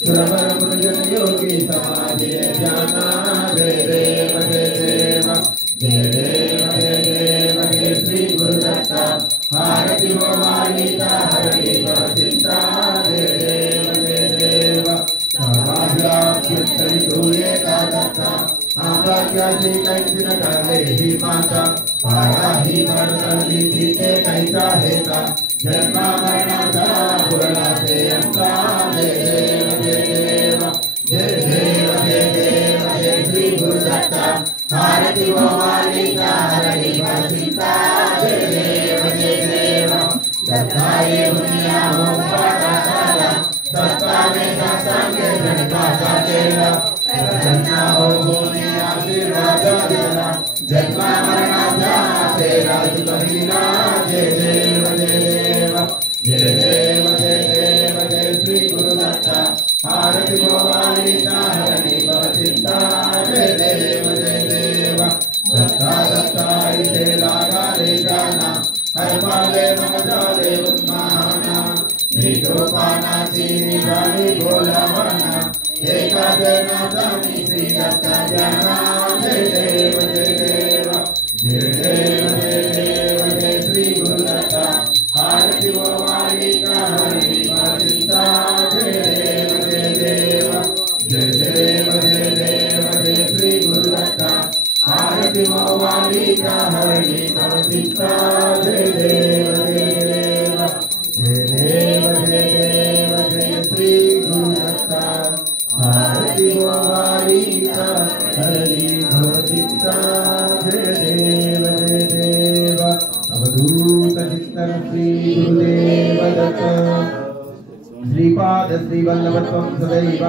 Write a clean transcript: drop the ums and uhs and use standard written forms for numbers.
सुरवर मुनिजन योगी समाधि ध्याना जय देव जय देव जय देव जय देव जय श्री गुरुदत्ता भारती वो मालिका हरि चिंता जय देव जय देव समाध्यात्यूये का दत्ता आभाग्यासी कैचिन काले ही माता पाराही परतली थीते कैसा हेता जन्मा मरणाचा पुरला से अंता जय देव जय देव जय देव जय देव जय श्री गुरुदत्ता भारती वो मालिका हरि चिंता जय देव जय देव दत्ताये मुनिया हो पाता सत्ता में सासांगे गणका साकेला प्रसन्ना हो भूमि आशीर्वाद देला जन्मा मरणाचा तेरा सुखहीना जय देव जय देव जय देव जय देव जय श्री गुरुदत्ता भारती वो मालिका हरि चिंता जय देव जय देव दत्ता दत्ता इसे लागा ले जाना हर पाले मन जाले उन्माना नीतो पाना सीनी जानी भोला बना एका जना जानी श्री दत्ता जाना जय देव जय देव जय देव जय देव जय श्री गुरुदत्ता भारती वो मालिका हरि चिंता जय देव जय देव जय देव जय देव जय श्री गुरुदत्ता भारती वो मालिका हरि चिंता जय देव जय देव जय देव जय देव जय श्री गुरुदत्ता भारती वो मालिका हरि चिंता जय देव जय देव अवधूत चित्तन श्री गुरुदेव दत्त श्रीपाद श्री वल्लभत्वं सदैव